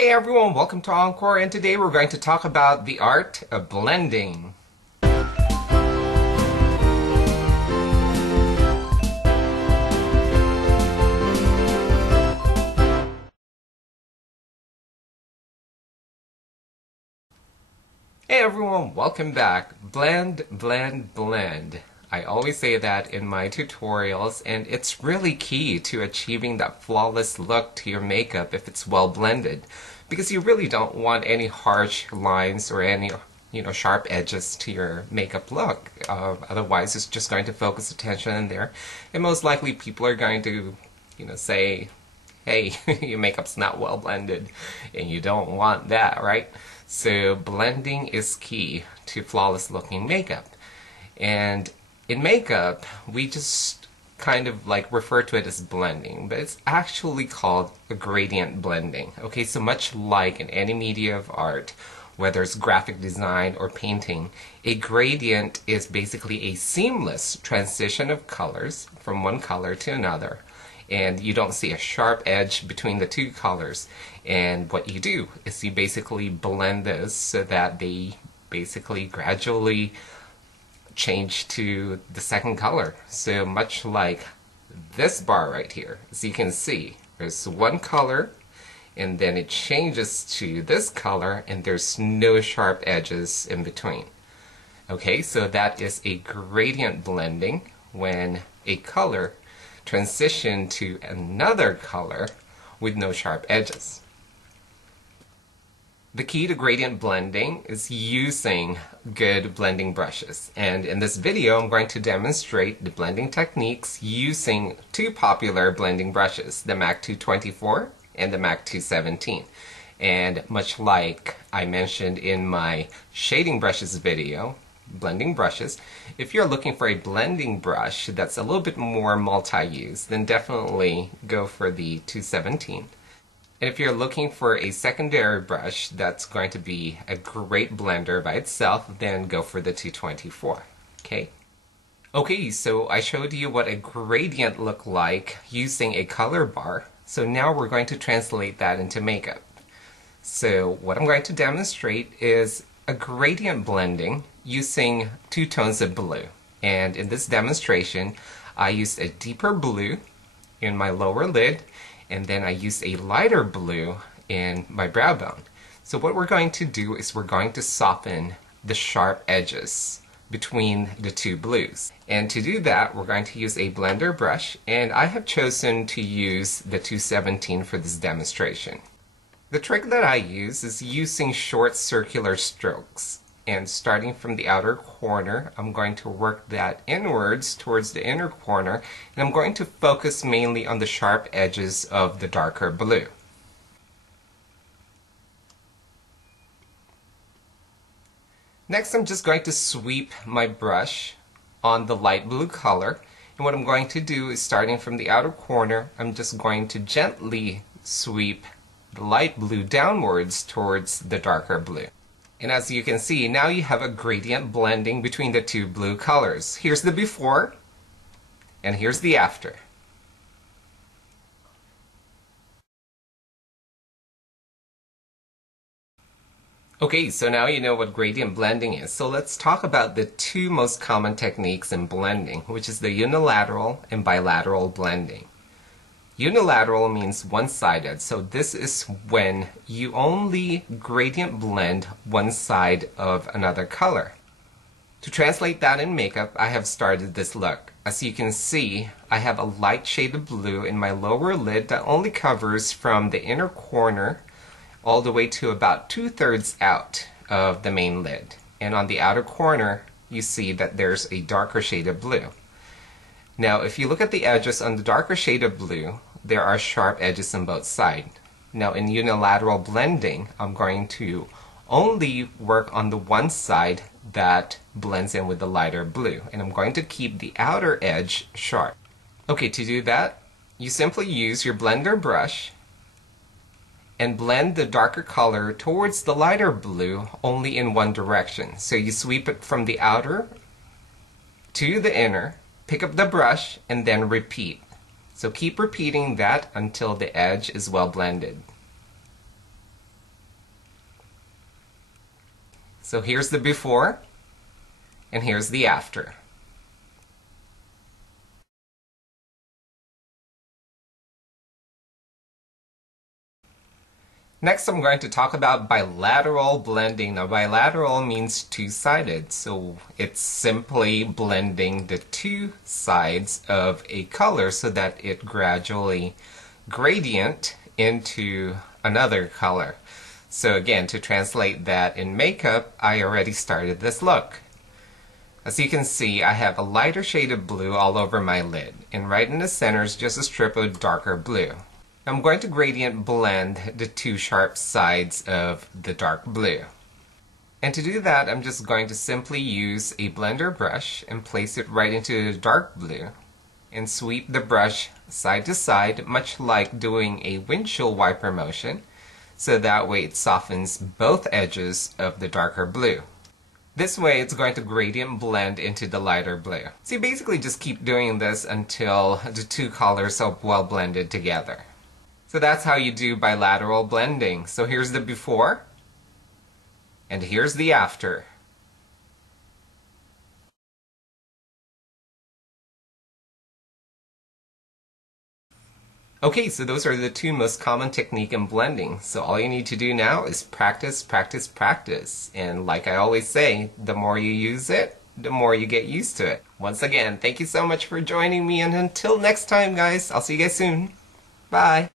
Hey everyone, welcome to Encore, and today we're going to talk about the art of blending. Hey everyone, welcome back. Blend, blend, blend. I always say that in my tutorials, and it's really key to achieving that flawless look to your makeup if it's well blended. Because you really don't want any harsh lines or any sharp edges to your makeup look. Otherwise, it's just going to focus attention in there. And most likely people are going to, say, hey, your makeup's not well blended. And you don't want that, right? So blending is key to flawless looking makeup. And in makeup, we just kind of like refer to it as blending, but it's actually called a gradient blending. Okay, so much like in any media of art, whether it's graphic design or painting, a gradient is basically a seamless transition of colors from one color to another. And you don't see a sharp edge between the two colors. And what you do is you basically blend this so that they basically gradually change to the second color. So much like this bar right here, as you can see, there's one color and then it changes to this color and there's no sharp edges in between. Okay, so that is a gradient blending when a color transition to another color with no sharp edges. The key to gradient blending is using good blending brushes, and in this video I'm going to demonstrate the blending techniques using two popular blending brushes, the MAC 224 and the MAC 217. And much like I mentioned in my shading brushes video, blending brushes, if you're looking for a blending brush that's a little bit more multi-use, then definitely go for the 217. And if you're looking for a secondary brush that's going to be a great blender by itself, then go for the 224. Okay, so I showed you what a gradient looked like using a color bar. So now we're going to translate that into makeup. So what I'm going to demonstrate is a gradient blending using two tones of blue. And in this demonstration, I used a deeper blue in my lower lid, and then I used a lighter blue in my brow bone. So what we're going to do is we're going to soften the sharp edges between the two blues. And to do that, we're going to use a blender brush, and I have chosen to use the 217 for this demonstration. The trick that I use is using short circular strokes. And starting from the outer corner, I'm going to work that inwards towards the inner corner, and I'm going to focus mainly on the sharp edges of the darker blue. Next, I'm just going to sweep my brush on the light blue color, and what I'm going to do is, starting from the outer corner, I'm just going to gently sweep the light blue downwards towards the darker blue. And as you can see, now you have a gradient blending between the two blue colors. Here's the before, and here's the after. Okay, so now you know what gradient blending is. So let's talk about the two most common techniques in blending, which is the unilateral and bilateral blending. Unilateral means one-sided, so this is when you only gradient blend one side of another color. To translate that in makeup, I have started this look. As you can see, I have a light shade of blue in my lower lid that only covers from the inner corner all the way to about 2/3 out of the main lid. And on the outer corner, you see that there's a darker shade of blue. Now, if you look at the edges on the darker shade of blue, there are sharp edges on both sides. Now, in unilateral blending, I'm going to only work on the one side that blends in with the lighter blue, and I'm going to keep the outer edge sharp. Okay, to do that, you simply use your blender brush and blend the darker color towards the lighter blue only in one direction. So you sweep it from the outer to the inner, pick up the brush, and then repeat. So keep repeating that until the edge is well blended. So here's the before, and here's the after. Next, I'm going to talk about bilateral blending. Now, bilateral means two-sided, so it's simply blending the two sides of a color so that it gradually gradient into another color. So again, to translate that in makeup, I already started this look. As you can see, I have a lighter shade of blue all over my lid, and right in the center is just a strip of darker blue. I'm going to gradient blend the two sharp sides of the dark blue. And to do that, I'm just going to simply use a blender brush and place it right into the dark blue and sweep the brush side to side, much like doing a windshield wiper motion, so that way it softens both edges of the darker blue. This way it's going to gradient blend into the lighter blue. So you basically just keep doing this until the two colors are well blended together. So that's how you do bilateral blending. So here's the before, and here's the after. Okay, so those are the two most common techniques in blending. So all you need to do now is practice, practice, practice. And like I always say, the more you use it, the more you get used to it. Once again, thank you so much for joining me, and until next time, guys, I'll see you guys soon. Bye.